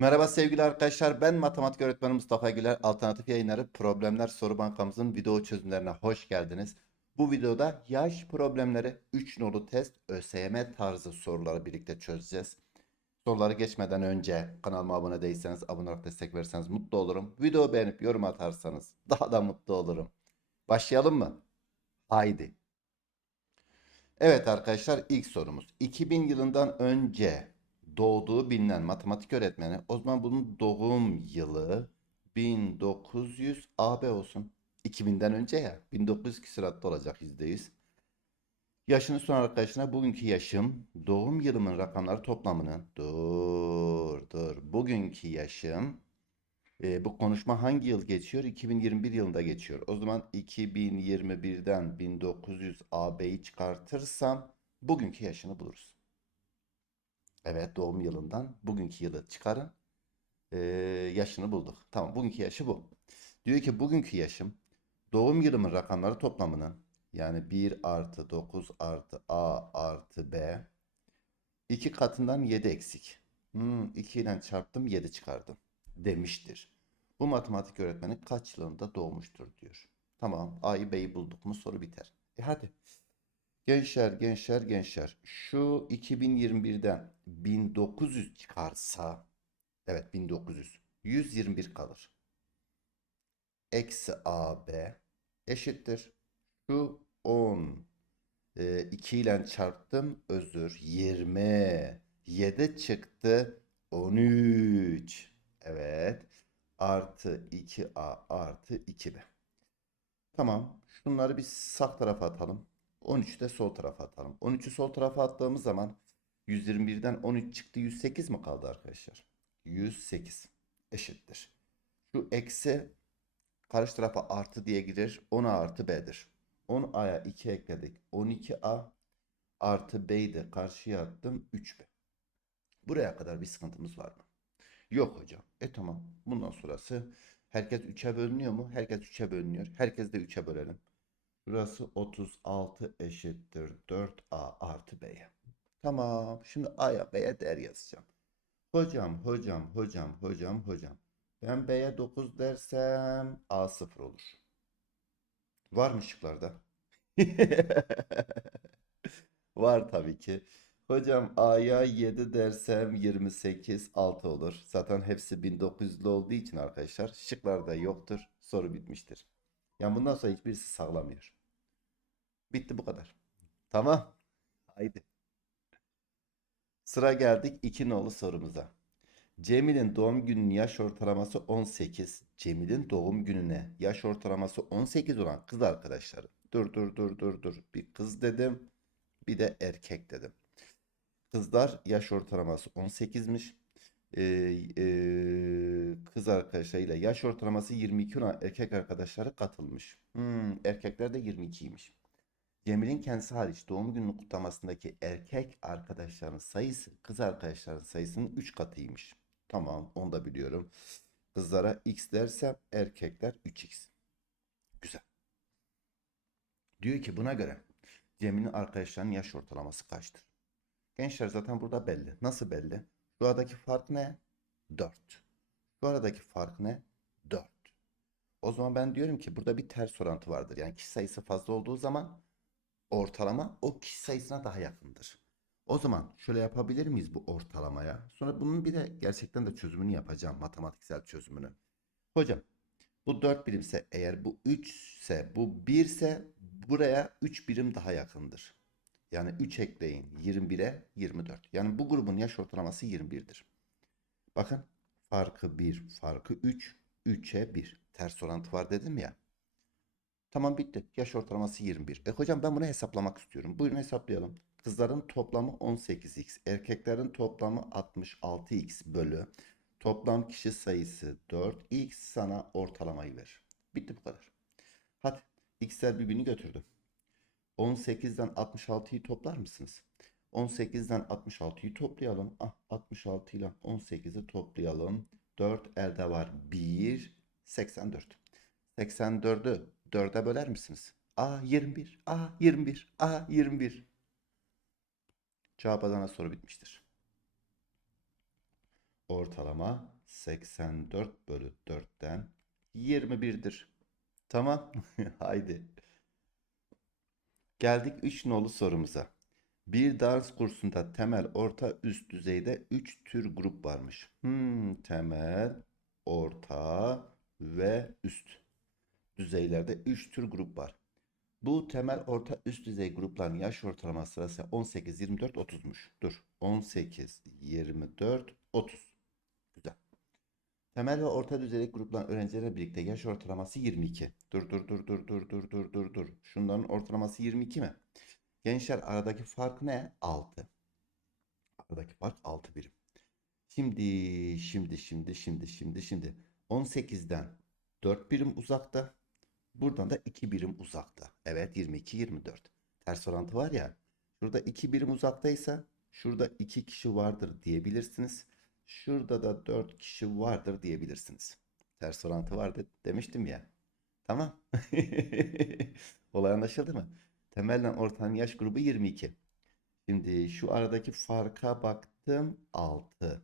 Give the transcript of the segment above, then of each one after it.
Merhaba sevgili arkadaşlar. Ben matematik öğretmeni Mustafa Güler. Alternatif yayınları Problemler Soru Bankamızın video çözümlerine hoş geldiniz. Bu videoda yaş problemleri 3 nolu test ÖSYM tarzı soruları birlikte çözeceğiz. Soruları geçmeden önce kanalıma abone değilseniz abone olarak destek verirseniz mutlu olurum. Videoyu beğenip yorum atarsanız daha da mutlu olurum. Başlayalım mı? Haydi. Evet arkadaşlar ilk sorumuz. 2000 yılından önce doğduğu bilinen matematik öğretmeni. O zaman bunun doğum yılı 1900 AB olsun. 2000'den önce ya. 1900 küsuratta olacak %100. Yaşını soran arkadaşına bugünkü yaşım doğum yılımın rakamları toplamının dur dur bugünkü yaşım e, bu konuşma hangi yıl geçiyor? 2021 yılında geçiyor. O zaman 2021'den 1900 AB'yi çıkartırsam bugünkü yaşını buluruz. Evet doğum yılından bugünkü yılı çıkarın. Ee, yaşını bulduk. Tamam bugünkü yaşı bu. Diyor ki bugünkü yaşım doğum yılımın rakamları toplamının yani 1 artı 9 artı A artı B 2 katından 7 eksik. Hmm, 2 ile çarptım 7 çıkardım demiştir. Bu matematik öğretmeni kaç yılında doğmuştur diyor. Tamam A'yı B'yi bulduk mu soru biter. E hadi. Gençler, gençler, gençler. Şu 2021'den 1900 çıkarsa, evet 1900, 121 kalır. Eksi AB eşittir. Şu 10, e, 2 ile çarptım, özür, 20, 7 çıktı, 13. Evet, artı 2A artı 2B. Tamam, şunları bir sağ tarafa atalım. 13'ü de sol tarafa atalım. 13'ü sol tarafa attığımız zaman 121'den 13 çıktı. 108 mi kaldı arkadaşlar? 108 eşittir. Şu eksi karşı tarafa artı diye girer. 10A artı B'dir. 10A'ya 2 ekledik. 12A artı B'yi de karşıya attım. 3B. Buraya kadar bir sıkıntımız var mı? Yok hocam. E tamam. Bundan sonrası herkes 3'e bölünüyor mu? Herkes 3'e bölünüyor. Herkes de 3'e bölelim. Burası 36 eşittir 4A artı B'ye. Tamam. Şimdi A'ya B'ye değer yazacağım. Hocam, hocam, hocam, hocam, hocam. Ben B'ye 9 dersem A 0 olur. Var mı şıklarda? Var tabii ki. Hocam A'ya 7 dersem 28 6 olur. Zaten hepsi 1900'lü olduğu için arkadaşlar şıklarda yoktur. Soru bitmiştir. Yani bundan sonra hiçbirisi sağlamıyor. Bitti bu kadar. Tamam. Haydi. Sıra geldik 2 nolu sorumuza. Cemil'in doğum gününün yaş ortalaması 18. Cemil'in doğum gününe yaş ortalaması 18 olan kız arkadaşlarım. Dur dur dur dur dur. Bir kız dedim. Bir de erkek dedim. Kızlar yaş ortalaması 18'miş. Ee, ee, kız arkadaşlarıyla yaş ortalaması 22 olan erkek arkadaşları katılmış. Hmm, erkekler de 22'ymiş. Cemil'in kendisi hariç doğum gününü kutlamasındaki erkek arkadaşların sayısı kız arkadaşların sayısının 3 katıymış. Tamam onu da biliyorum. Kızlara x dersem erkekler 3x. Güzel. Diyor ki buna göre Cemil'in arkadaşlarının yaş ortalaması kaçtır? Gençler zaten burada belli. Nasıl belli? Şu aradaki fark ne? 4. Şu aradaki fark ne? 4. O zaman ben diyorum ki burada bir ters orantı vardır. Yani kişi sayısı fazla olduğu zaman ortalama o kişi sayısına daha yakındır. O zaman şöyle yapabilir miyiz bu ortalamaya? Sonra bunun bir de gerçekten de çözümünü yapacağım. Matematiksel çözümünü. Hocam bu 4 birimse eğer bu 3 ise bu 1 ise buraya 3 birim daha yakındır. Yani 3 ekleyin 21'e 24. Yani bu grubun yaş ortalaması 21'dir. Bakın farkı 1, farkı 3, 3'e 1. Ters orantı var dedim ya. Tamam bitti. Yaş ortalaması 21. E hocam ben bunu hesaplamak istiyorum. Buyurun hesaplayalım. Kızların toplamı 18x. Erkeklerin toplamı 66x bölü. Toplam kişi sayısı 4x sana ortalamayı verir. Bitti bu kadar. Hadi x'ler birbirini götürdü. 18'den 66'yı toplar mısınız? 18'den 66'yı toplayalım. Ah 66 ile 18'i toplayalım. 4 elde var. 1 84. 84'ü 4'e böler misiniz? A 21. A 21. A 21. Cevap Adana soru bitmiştir. ortalama 84 bölü 4'ten 21'dir. Tamam. Haydi. Geldik 3 nolu sorumuza. Bir dans kursunda temel, orta, üst düzeyde 3 tür grup varmış. Hmm, temel, orta ve üst düzeylerde 3 tür grup var. Bu temel, orta, üst düzey grupların yaş ortalama sırası 18, 24, 30'muş. Dur. 18, 24, 30. Güzel. Temel ve orta düzeyli grupların öğrencilerle birlikte yaş ortalaması 22. Dur dur dur dur dur dur dur dur dur. Şunların ortalaması 22 mi? Gençler aradaki fark ne? 6. Aradaki fark 6 birim. Şimdi şimdi şimdi şimdi şimdi şimdi 18'den 4 birim uzakta. Buradan da 2 birim uzakta. Evet 22 24. Ters orantı var ya. Şurada 2 birim uzaktaysa şurada 2 kişi vardır diyebilirsiniz. Şurada da 4 kişi vardır diyebilirsiniz. Ters orantı vardı demiştim ya. Tamam. Olay anlaşıldı mı? Temellen ortanın yaş grubu 22. Şimdi şu aradaki farka baktım 6.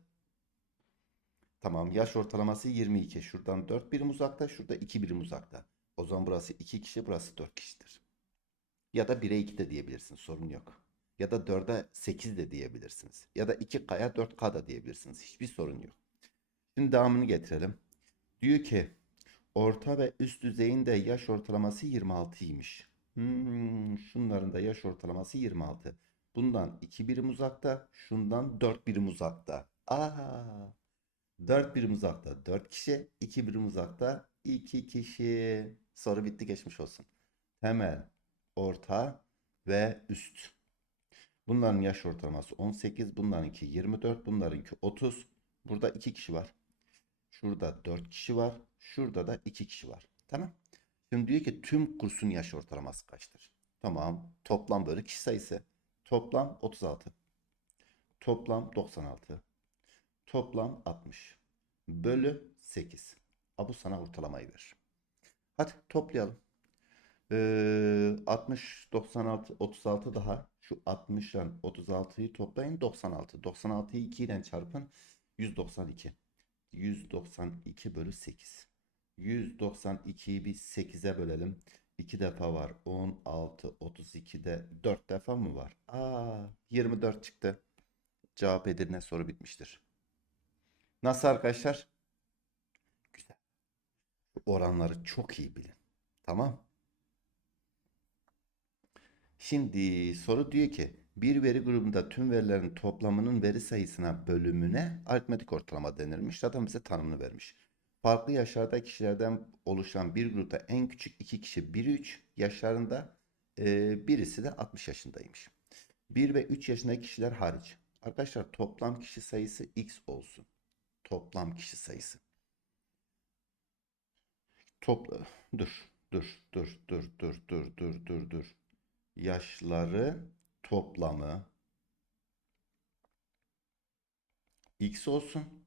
Tamam yaş ortalaması 22. Şuradan 4 birim uzakta, şurada 2 birim uzakta. O zaman burası 2 kişi, burası 4 kişidir. Ya da 1'e 2 de diyebilirsiniz, sorun yok. Ya da 4'e 8 de diyebilirsiniz. Ya da 2K'ya 4K da diyebilirsiniz. Hiçbir sorun yok. Şimdi devamını getirelim. Diyor ki orta ve üst düzeyin de yaş ortalaması 26'ymış. Hmm, şunların da yaş ortalaması 26. Bundan 2 birim uzakta, şundan 4 birim uzakta. Aa, 4 birim uzakta 4 kişi, 2 birim uzakta 2 kişi. Soru bitti geçmiş olsun. Temel, orta ve üst. Bunların yaş ortalaması 18, bunlarınki 24, bunlarınki 30. Burada 2 kişi var. Şurada 4 kişi var. Şurada da 2 kişi var. Tamam. Şimdi diyor ki tüm kursun yaş ortalaması kaçtır? Tamam. Toplam bölü kişi sayısı. Toplam 36. Toplam 96. Toplam 60. Bölü 8. A sana ortalamayı verir. Hadi toplayalım. Ee, 60, 96, 36 daha. Şu 60 ile 36'yı toplayın 96. 96'yı 2 ile çarpın 192. 192 bölü 8. 192'yi bir 8'e bölelim. 2 defa var. 16, 32'de 4 defa mı var? Aa, 24 çıktı. Cevap Edirne soru bitmiştir. Nasıl arkadaşlar? Oranları çok iyi bilin. Tamam. Şimdi soru diyor ki bir veri grubunda tüm verilerin toplamının veri sayısına bölümüne aritmetik ortalama denirmiş. Zaten bize tanımını vermiş. Farklı yaşlarda kişilerden oluşan bir grupta en küçük iki kişi 1-3 yaşlarında e, birisi de 60 yaşındaymış. 1 ve 3 yaşındaki kişiler hariç. Arkadaşlar toplam kişi sayısı x olsun. Toplam kişi sayısı. Topla dur dur dur dur dur dur dur dur dur. Yaşları toplamı x olsun.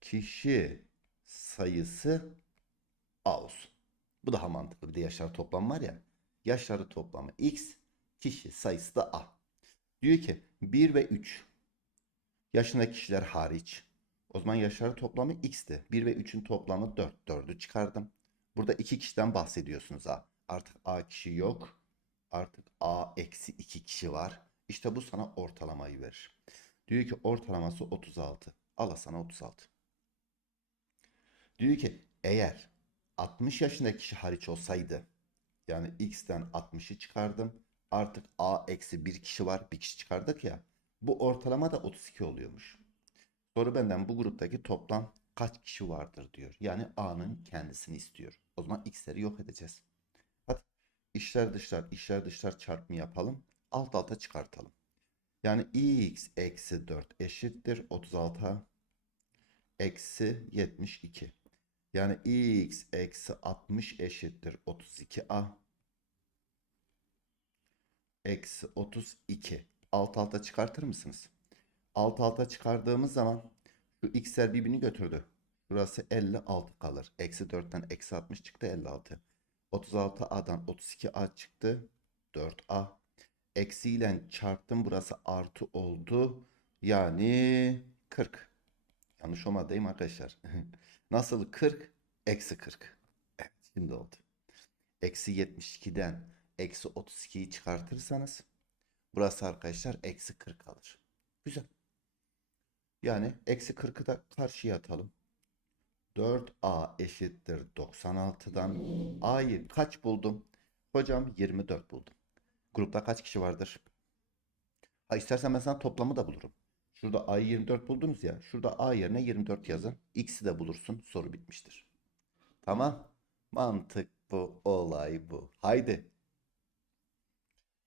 Kişi sayısı a olsun. Bu daha mantıklı. Bir de yaşlar toplam var ya. Yaşları toplamı x, kişi sayısı da a. Diyor ki 1 ve 3 yaşındaki kişiler hariç. O zaman yaşları toplamı x'ti. 1 ve 3'ün toplamı 4. 4'ü çıkardım. Burada 2 kişiden bahsediyorsunuz ha. Artık a kişi yok. Artık a eksi 2 kişi var. İşte bu sana ortalamayı verir. Diyor ki ortalaması 36. Al sana 36. Diyor ki eğer 60 yaşındaki kişi hariç olsaydı yani x'ten 60'ı çıkardım. Artık a eksi bir kişi var. Bir kişi çıkardık ya. Bu ortalama da 32 oluyormuş. Soru benden bu gruptaki toplam kaç kişi vardır diyor. Yani a'nın kendisini istiyor. O zaman x'leri yok edeceğiz. Hadi içler dışlar içler dışlar çarpımı yapalım. Alt alta çıkartalım. Yani x eksi 4 eşittir 36 eksi 72. Yani x eksi 60 eşittir 32a eksi 32. Alt alta çıkartır mısınız? Alt alta çıkardığımız zaman şu x'ler birbirini götürdü. Burası 56 kalır. Eksi 4'ten eksi 60 çıktı 56. 36a'dan 32a çıktı. 4a. Eksi ile çarptım. Burası artı oldu. Yani 40. Yanlış olmadı değil mi arkadaşlar? Nasıl 40? Eksi 40. Evet şimdi oldu. Eksi 72'den eksi 32'yi çıkartırsanız burası arkadaşlar eksi 40 kalır. Güzel. Yani eksi 40'ı da karşıya atalım. 4a eşittir 96'dan a'yı kaç buldum? Hocam 24 buldum. Grupta kaç kişi vardır? Ha istersen ben sana toplamı da bulurum. Şurada a'yı 24 buldunuz ya. Şurada a yerine 24 yazın. X'i de bulursun. Soru bitmiştir. Tamam. Mantık bu. Olay bu. Haydi.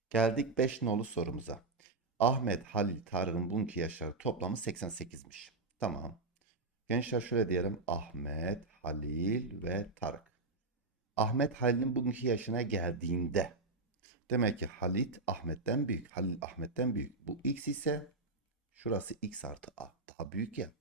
Geldik 5 nolu sorumuza. Ahmet, Halil, Tarık'ın bugünkü yaşları toplamı 88'miş. Tamam. Gençler şöyle diyelim. Ahmet, Halil ve Tarık. Ahmet Halil'in bugünkü yaşına geldiğinde demek ki Halit Ahmet'ten büyük. Halil Ahmet'ten büyük. Bu x ise şurası x artı a. Daha büyük ya.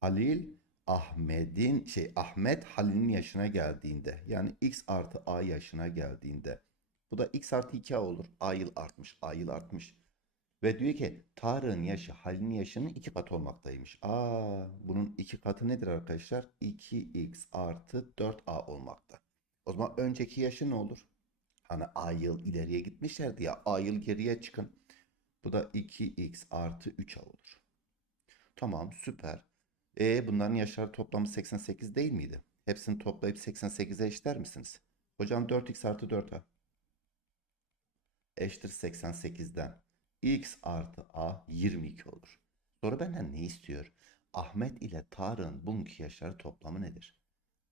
Halil Ahmet'in şey Ahmet Halil'in yaşına geldiğinde yani x artı a yaşına geldiğinde bu da x artı 2a olur. A yıl artmış. A yıl artmış. Ve diyor ki Tarık'ın yaşı Halil'in yaşının iki katı olmaktaymış. Aa, bunun iki katı nedir arkadaşlar? 2x artı 4a olmakta. O zaman önceki yaşı ne olur? Hani a yıl ileriye gitmişlerdi ya. A yıl geriye çıkın. Bu da 2x artı 3a olur. Tamam süper. E bunların yaşları toplamı 88 değil miydi? Hepsini toplayıp 88'e eşler misiniz? Hocam 4x artı 4a eşittir 88'den x artı a 22 olur. Sonra benden ne istiyor? Ahmet ile Tarık'ın bugünkü yaşları toplamı nedir?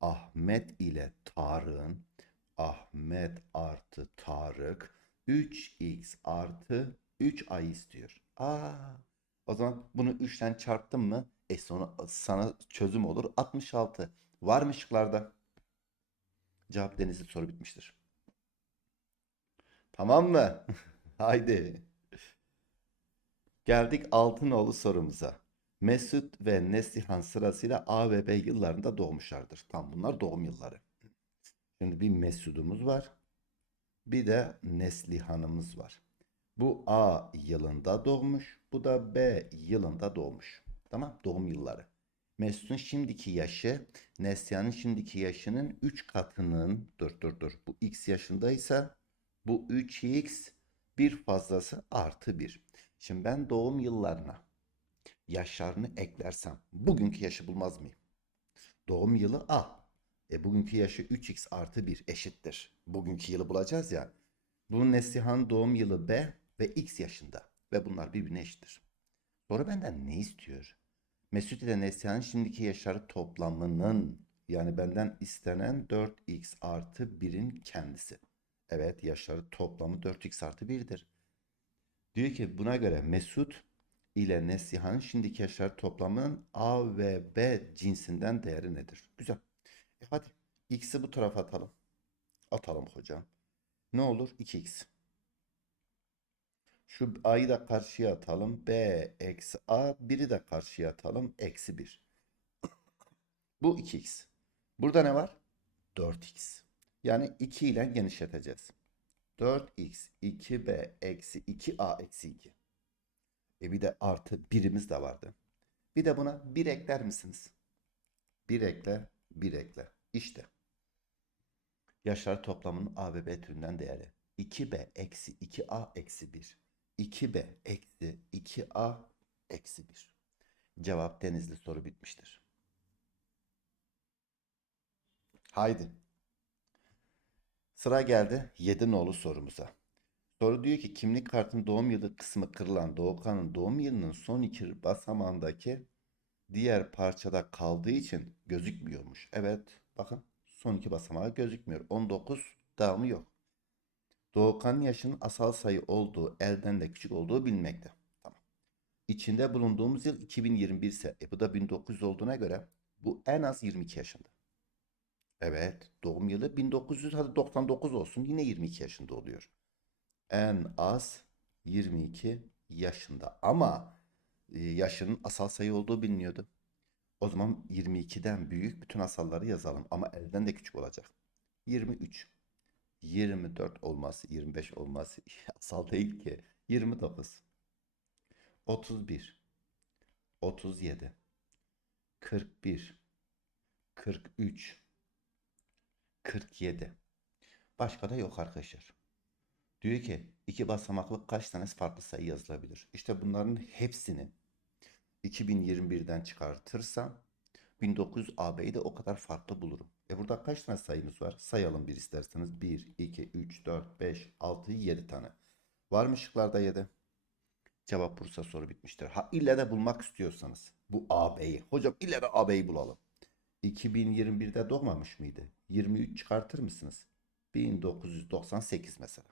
Ahmet ile Tarık'ın Ahmet artı Tarık 3x artı 3a istiyor. Aa, o zaman bunu 3'ten çarptım mı? E sonra sana çözüm olur. 66. Var mı şıklarda? Cevap denizli soru bitmiştir. Tamam mı? Haydi. Geldik Altınoğlu sorumuza. Mesut ve Neslihan sırasıyla A ve B yıllarında doğmuşlardır. Tam bunlar doğum yılları. Şimdi bir Mesud'umuz var. Bir de Neslihan'ımız var. Bu A yılında doğmuş. Bu da B yılında doğmuş. Tamam doğum yılları. Mesut'un şimdiki yaşı Neslihan'ın şimdiki yaşının 3 katının dur dur dur bu x yaşındaysa bu 3x bir fazlası artı 1. Şimdi ben doğum yıllarına yaşlarını eklersem bugünkü yaşı bulmaz mıyım? Doğum yılı A. E bugünkü yaşı 3x artı 1 eşittir. Bugünkü yılı bulacağız ya. Bu Neslihan doğum yılı B ve x yaşında. Ve bunlar birbirine eşittir. Sonra benden ne istiyor? Mesut ile Neslihan'ın şimdiki yaşları toplamının yani benden istenen 4x artı 1'in kendisi. Evet yaşları toplamı 4x artı 1'dir. Diyor ki buna göre Mesut ile Neslihan'ın şimdiki yaşları toplamının A ve B cinsinden değeri nedir? Güzel. E hadi x'i bu tarafa atalım. Atalım hocam. Ne olur? 2x. Şu a'yı da karşıya atalım. B eksi a. Biri de karşıya atalım. Eksi 1. Bu 2x. Burada ne var? 4x. Yani 2 ile genişleteceğiz. 4x 2b eksi 2a eksi 2. E bir de artı birimiz de vardı. Bir de buna 1 ekler misiniz? 1 ekle, 1 ekle. İşte. Yaşlar toplamının a ve b türünden değeri. 2b eksi 2a eksi 1. 2b eksi 2a eksi 1. Cevap denizli soru bitmiştir. Haydi. Sıra geldi 7 nolu sorumuza. Soru diyor ki kimlik kartın doğum yılı kısmı kırılan Doğukan'ın doğum yılının son iki basamağındaki diğer parçada kaldığı için gözükmüyormuş. Evet bakın son iki basamağı gözükmüyor. 19 devamı yok. Doğukan'ın yaşının asal sayı olduğu elden de küçük olduğu bilinmekte. Tamam. İçinde bulunduğumuz yıl 2021 ise e bu da 1900 olduğuna göre bu en az 22 yaşında. Evet, doğum yılı 1900 hadi 99 olsun yine 22 yaşında oluyor. En az 22 yaşında ama e, yaşının asal sayı olduğu biliniyordu. O zaman 22'den büyük bütün asalları yazalım ama elden de küçük olacak. 23, 24 olması, 25 olması asal değil ki. 29, 31, 37, 41, 43, 47. Başka da yok arkadaşlar. Diyor ki iki basamaklı kaç tane farklı sayı yazılabilir? İşte bunların hepsini 2021'den çıkartırsam 1900 AB'yi de o kadar farklı bulurum. E burada kaç tane sayımız var? Sayalım bir isterseniz. 1, 2, 3, 4, 5, 6, 7 tane. Var mı şıklarda 7? Cevap Bursa soru bitmiştir. Ha ille de bulmak istiyorsanız bu AB'yi. Hocam ille de AB'yi bulalım. 2021'de doğmamış mıydı? 23 çıkartır mısınız? 1998 mesela.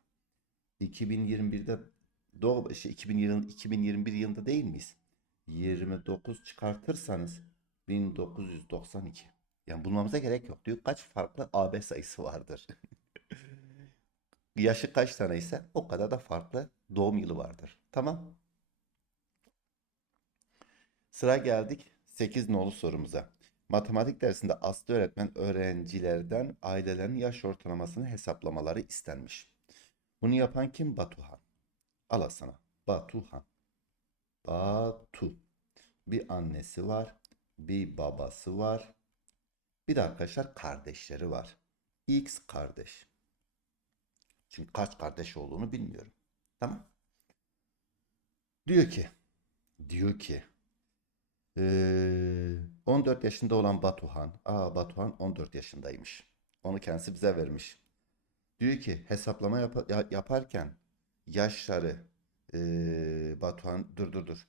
2021'de doğ şey 2020, 2021 yılında değil miyiz? 29 çıkartırsanız 1992. Yani bulmamıza gerek yok diyor. Kaç farklı AB sayısı vardır? Yaşı kaç tane ise o kadar da farklı doğum yılı vardır. Tamam. Sıra geldik 8 nolu sorumuza. Matematik dersinde Aslı öğretmen öğrencilerden ailelerin yaş ortalamasını hesaplamaları istenmiş. Bunu yapan kim? Batuhan. Al sana. Batuhan. Batu. Bir annesi var. Bir babası var. Bir de arkadaşlar kardeşleri var. X kardeş. Çünkü kaç kardeş olduğunu bilmiyorum. Tamam. Diyor ki diyor ki eee, 14 yaşında olan Batuhan. Aa Batuhan 14 yaşındaymış. Onu kendisi bize vermiş. Diyor ki hesaplama yapa- ya- yaparken yaşları eee, Batuhan dur dur dur.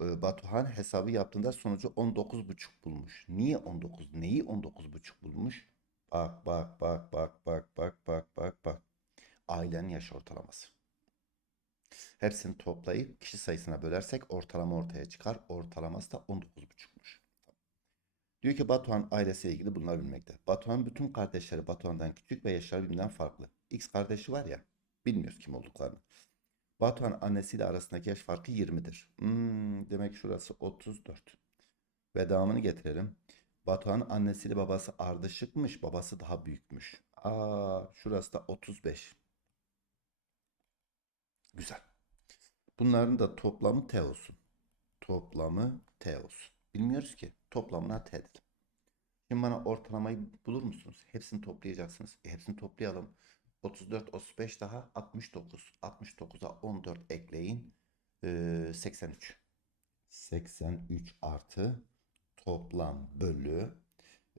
Eee, Batuhan hesabı yaptığında sonucu 19,5 bulmuş. Niye 19? Neyi 19,5 bulmuş? Bak bak bak bak bak bak bak bak bak. Ailenin yaş ortalaması. Hepsini toplayıp kişi sayısına bölersek ortalama ortaya çıkar. Ortalaması da 19,5'muş. Diyor ki Batuhan ailesiyle ilgili bunları bilmekte. Batuhan bütün kardeşleri Batuhan'dan küçük ve yaşları birbirinden farklı. X kardeşi var ya bilmiyoruz kim olduklarını. Batuhan annesiyle arasındaki yaş farkı 20'dir. Hmm, demek şurası 34. Ve devamını getirelim. Batuhan'ın annesiyle babası ardışıkmış. Babası daha büyükmüş. Aa, şurası da 35. Güzel. Bunların da toplamı T olsun. Toplamı T olsun. Bilmiyoruz ki. Toplamına T. Şimdi bana ortalamayı bulur musunuz? Hepsini toplayacaksınız. E, hepsini toplayalım. 34, 35 daha 69. 69'a 14 ekleyin. Ee, 83. 83 artı toplam bölü.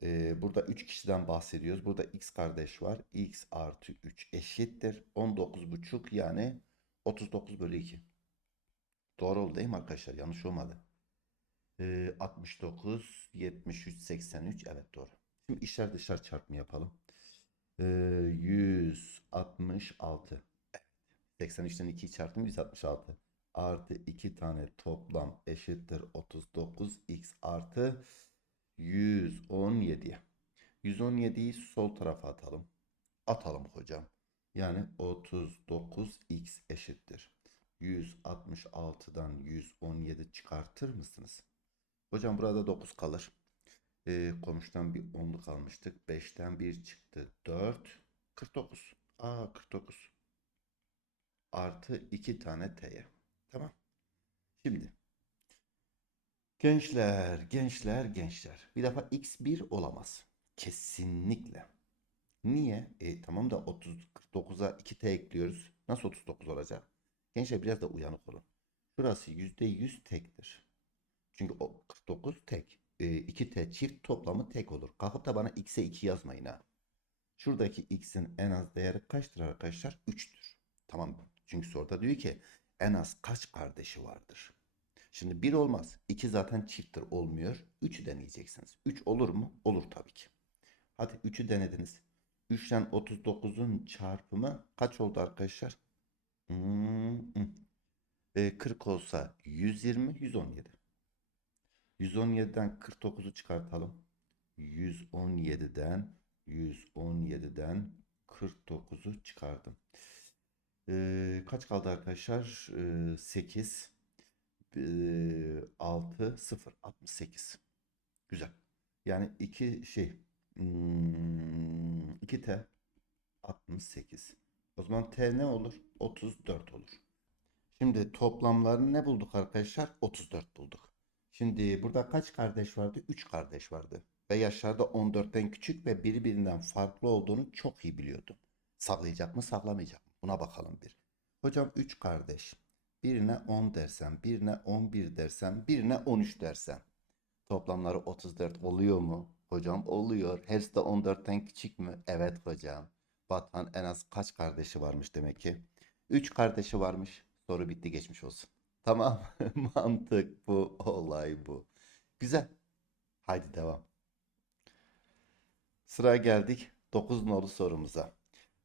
Ee, burada 3 kişiden bahsediyoruz. Burada x kardeş var. x artı 3 eşittir. 19,5 yani 39 bölü 2. Doğru oldu değil mi arkadaşlar? Yanlış olmadı. Ee, 69, 73, 83. Evet doğru. Şimdi içler dışlar çarpımı yapalım. Ee, 166. Evet. 83'ten 2'yi çarptım 166. Artı 2 tane toplam eşittir 39. X artı 117. 117'yi sol tarafa atalım. Atalım hocam. Yani 39x eşittir. 166'dan 117 çıkartır mısınız? Hocam burada 9 kalır. Ee, komşudan bir 10'lu kalmıştık. 5'ten 1 çıktı. 4. 49. Aa 49. Artı 2 tane t'ye. Tamam. Şimdi. Gençler, gençler, gençler. Bir defa x1 olamaz. Kesinlikle. Niye? E tamam da 30 49'a 2t ekliyoruz. Nasıl 39 olacak? Gençler biraz da uyanık olun. Şurası %100 tektir. Çünkü o 49 tek. E, 2t çift toplamı tek olur. Kalkıp da bana x'e 2 yazmayın ha. Şuradaki x'in en az değeri kaçtır arkadaşlar? 3'tür. Tamam? Çünkü soruda diyor ki en az kaç kardeşi vardır? Şimdi 1 olmaz. 2 zaten çifttir olmuyor. 3'ü deneyeceksiniz. 3 olur mu? Olur tabii ki. Hadi 3'ü denediniz. 3 ile 39'un çarpımı kaç oldu arkadaşlar? Hmm, hmm. E, 40 olsa 120, 117. 117'den 49'u çıkartalım. 117'den 117'den 49'u çıkardım. E, kaç kaldı arkadaşlar? E, 8 e, 6 0 68. Güzel. Yani iki şey hmm, 2T 68. O zaman T ne olur? 34 olur. Şimdi toplamlarını ne bulduk arkadaşlar? 34 bulduk. Şimdi burada kaç kardeş vardı? 3 kardeş vardı. Ve yaşlarda 14'ten küçük ve birbirinden farklı olduğunu çok iyi biliyordum. Saklayacak mı saklamayacak mı? Buna bakalım bir. Hocam 3 kardeş. Birine 10 dersem, birine 11 dersem, birine 13 dersem. Toplamları 34 oluyor mu? Hocam oluyor. Hepsi de 14'ten küçük mü? Evet hocam. Batuhan en az kaç kardeşi varmış demek ki? 3 kardeşi varmış. Soru bitti geçmiş olsun. Tamam. Mantık bu. Olay bu. Güzel. Haydi devam. Sıra geldik 9 nolu sorumuza.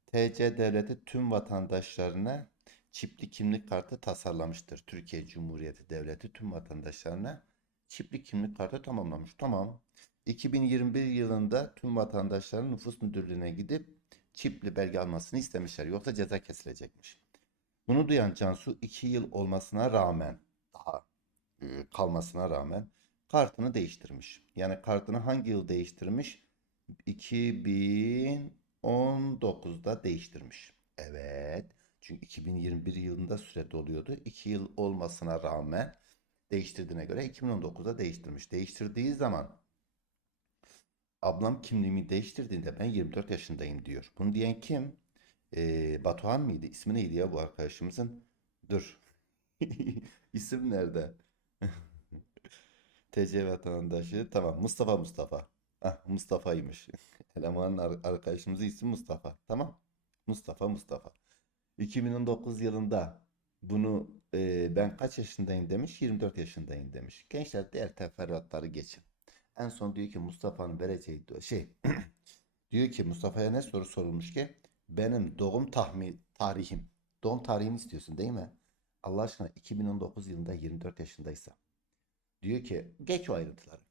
TC Devleti tüm vatandaşlarına çipli kimlik kartı tasarlamıştır. Türkiye Cumhuriyeti Devleti tüm vatandaşlarına çipli kimlik kartı tamamlamış. Tamam. 2021 yılında tüm vatandaşların nüfus müdürlüğüne gidip çipli belge almasını istemişler. Yoksa ceza kesilecekmiş. Bunu duyan Cansu 2 yıl olmasına rağmen daha e, kalmasına rağmen kartını değiştirmiş. Yani kartını hangi yıl değiştirmiş? 2019'da değiştirmiş. Evet. Çünkü 2021 yılında süre doluyordu. 2 yıl olmasına rağmen değiştirdiğine göre 2019'da değiştirmiş. Değiştirdiği zaman ablam kimliğimi değiştirdiğinde ben 24 yaşındayım diyor. Bunu diyen kim? Ee, Batuhan mıydı? İsmi neydi ya bu arkadaşımızın? Dur. İsim nerede? TC vatandaşı. Tamam. Mustafa Mustafa. Ah Mustafa'ymış. Elemanın ar- arkadaşımızın ismi Mustafa. Tamam. Mustafa Mustafa. 2019 yılında bunu e, ben kaç yaşındayım demiş. 24 yaşındayım demiş. Gençler diğer teferruatları geçin. En son diyor ki Mustafa'nın vereceği şey diyor ki Mustafa'ya ne soru sorulmuş ki benim doğum tahmin tarihim. Doğum tarihimi istiyorsun değil mi? Allah aşkına 2019 yılında 24 yaşındaysa. Diyor ki geç o ayrıntıları.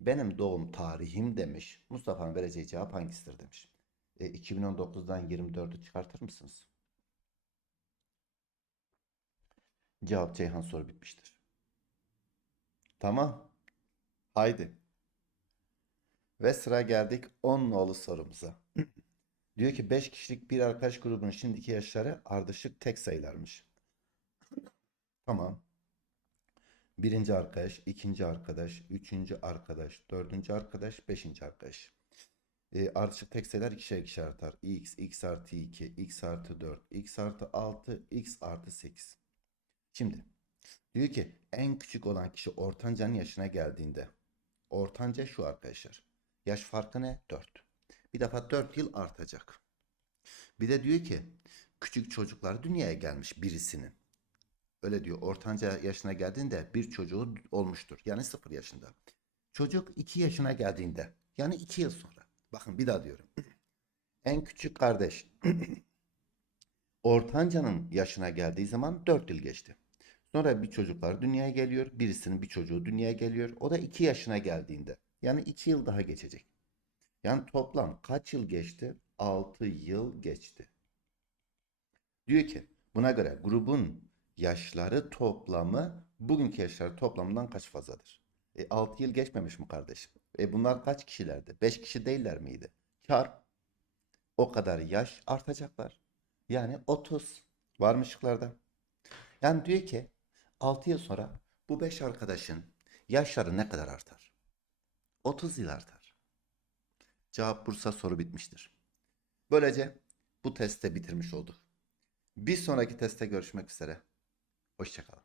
Benim doğum tarihim demiş. Mustafa'nın vereceği cevap hangisidir demiş. E, 2019'dan 24'ü çıkartır mısınız? Cevap Ceyhan soru bitmiştir. Tamam. Haydi. Ve sıra geldik 10 nolu sorumuza. Diyor ki 5 kişilik bir arkadaş grubunun şimdiki yaşları ardışık tek sayılarmış. Tamam. Birinci arkadaş, ikinci arkadaş, üçüncü arkadaş, dördüncü arkadaş, beşinci arkadaş. E, ardışık tek sayılar ikişer ikişer artar. x, x artı 2, x artı 4, x artı 6, x artı 8. Şimdi diyor ki en küçük olan kişi ortancanın yaşına geldiğinde. Ortanca şu arkadaşlar. Yaş farkı ne? 4. Bir defa 4 yıl artacak. Bir de diyor ki küçük çocuklar dünyaya gelmiş birisinin. Öyle diyor. Ortanca yaşına geldiğinde bir çocuğu olmuştur. Yani 0 yaşında. Çocuk 2 yaşına geldiğinde yani 2 yıl sonra. Bakın bir daha diyorum. En küçük kardeş ortancanın yaşına geldiği zaman 4 yıl geçti. Sonra bir çocuklar dünyaya geliyor. Birisinin bir çocuğu dünyaya geliyor. O da 2 yaşına geldiğinde. Yani 2 yıl daha geçecek. Yani toplam kaç yıl geçti? 6 yıl geçti. Diyor ki buna göre grubun yaşları toplamı bugünkü yaşları toplamından kaç fazladır? E, 6 yıl geçmemiş mi kardeşim? E, bunlar kaç kişilerdi? 5 kişi değiller miydi? Çarp. O kadar yaş artacaklar. Yani 30. Var mı şıklarda? Yani diyor ki 6 yıl sonra bu 5 arkadaşın yaşları ne kadar artar? 30 yıl artar. Cevap Bursa soru bitmiştir. Böylece bu testi bitirmiş olduk. Bir sonraki teste görüşmek üzere. Hoşçakalın.